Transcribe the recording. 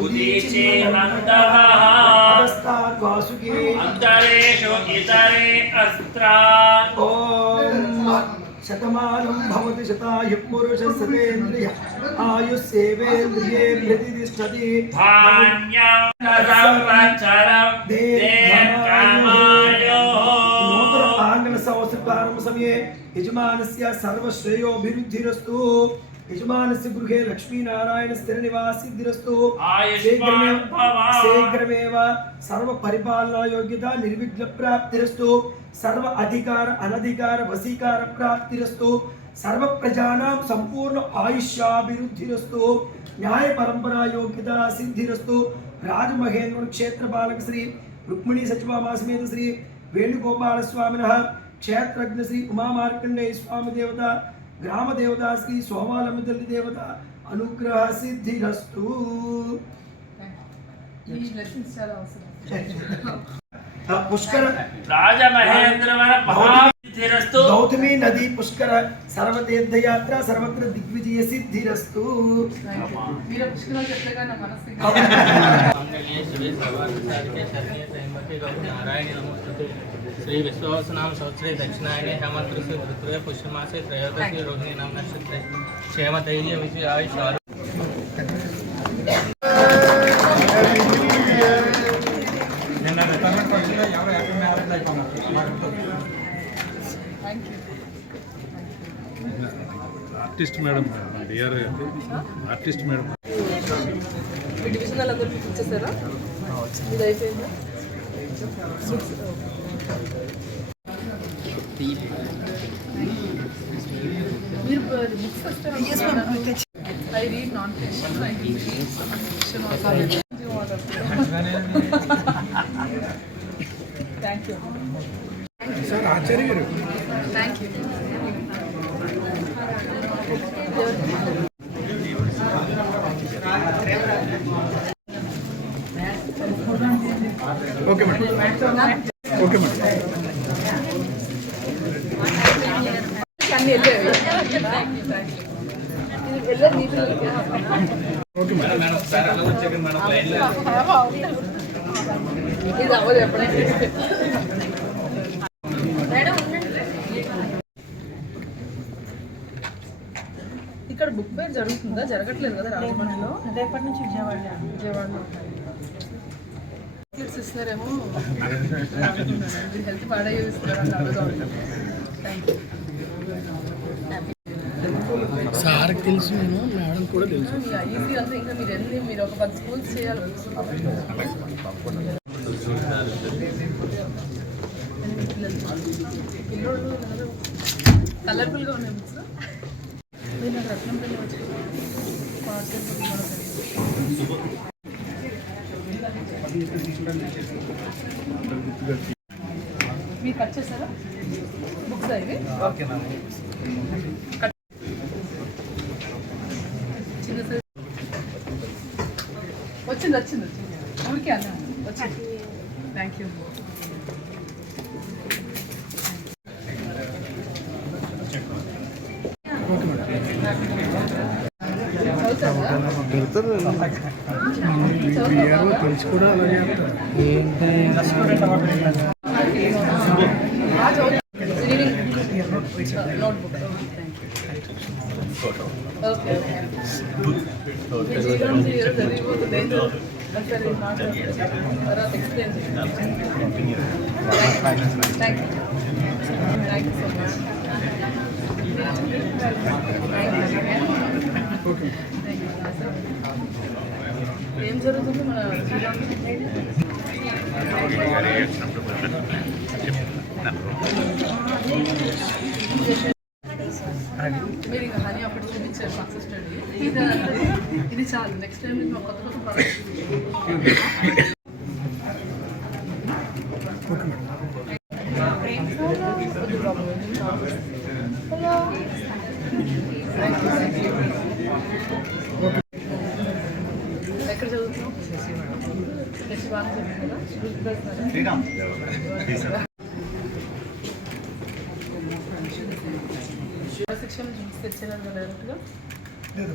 उदीचे नंदः अंतरेषु इतरे अस्त्रा शतमानं भवति शतायुः पुरुषः शतेन्द्रिय आयुष्येवेन्द्रिये प्रतिष्ठति धान्यं संवत्सरं दीर्घमायुः नूतन आंग्ल संवत्सरारंभ समये यजमानस्य सर्वश्रेयोभिवृद्धिरस्तु यजमानस्य गृहे लक्ष्मीनारायण स्थिरनिवासिद्धिरस्तु शीघ्रमेव सर्व परिपालना योग्यता निर्विघ्न प्राप्तिरस्तु सर्व अधिकार अनधिकार वशीकार प्राप्तिरस्तु सर्व प्रजानां संपूर्ण आयुष्याभिवृद्धिरस्तु न्याय परंपरा योग्यता सिद्धिरस्तु राजमहेंद्र क्षेत्र बालक श्री रुक्मिणी सचिवामा समेत श्री वेणुगोपाल स्वामिनः क्षेत्रज्ञ श्री उमा मार्कंडेय स्वामी देवता ग्राम देवता श्री सोमालम्बितल्ली देवता अनुग्रह सिद्धिरस्तु पुष्कर राजमहेंद्रवन महासिद्धिरस्तु गौतमी नदी पुष्कर सर्वतीर्थ यात्रा सर्वत्र दिग्विजय सिद्धिरस्तु मेरा पुष्कर चक्कर ना मनस्से मंगलीय शिवे सर्वार्थसाधिके शरण्ये त्र्यंबके गौरी नारायणी नमोस्तुते श्री विश्ववसनाम संवत्सरे दक्षिणायने हेमंत ऋतु ऋतुये पुष्यमासे त्रयोदशी रोहिणी नाम नक्षत्रे क्षेम धैर्य विजय आयुष artist madam dear artist madam divisional అందరికి ఇచ్చేసారా ఇది అయిపోయిందా మీరు బుక్స్ వస్తారా I read non-fiction, I read fiction also. Thank you. Sir Acharya गाరు Thank you. Okay madam okay madam అన్ని వెళ్ళేవి వెళ్ళేది నీటిలో ओके मैडम మేడం సార్లు వచ్చాక మనం లైన్ లో ఇది అవ్వదు ఎప్పుడైనా ఇక్కడ బుక్ ఫేర్ జరుగుతుందా జరగట్లేదు కదా రాజమండ్రిలో రేపటి నుంచి విజయవాడలో కిట్స్ ఇస్తారేమో హెల్త్ పాడయ్యే ఇస్తారని అడుగుదాం థ్యాంక్ యూ సార్ తెలుసు మేడం కూడా తెలుసు ఈజీ అంటే ఇంకా మీరు ఎన్ని మీరు ఒక 10 స్కూల్స్ చేయాలి పిల్లోళ్ళు కలర్ఫుల్గా ఉన్నాయి బుక్స్ మీరు నాకు రత్నం పిల్ల వచ్చి మీరు కట్ చేస్తారా బుక్స్ అవి ఓకే మ్యామ్ వచ్చింది వచ్చింది ఊరికే అన్న వచ్చింది థ్యాంక్ యూ తెలిసి కూడా అలాగే నోట్బుక్ ఓకే ఓకే జరిగిపోతుంది ఏంటో ఒకసారి తర్వాత ఎక్స్ప్లెయిన్ చేయండి థ్యాంక్ యూ సో మచ్ ఏం జరుగుతుంది మన మీరు ఇంకా హనీ అప్పుడు చూపించారు సక్సెస్ స్టడీ ఇది చాలు నెక్స్ట్ టైం మేము కొత్త కొత్త ప్రోడక్ట్స్ ఎక్కడ చదువుతున్నాం నెక్స్ట్ బాగా చదువుతుందా శిక్షణ చూసి తెచ్చారు కదా డైరెక్ట్గా లేదు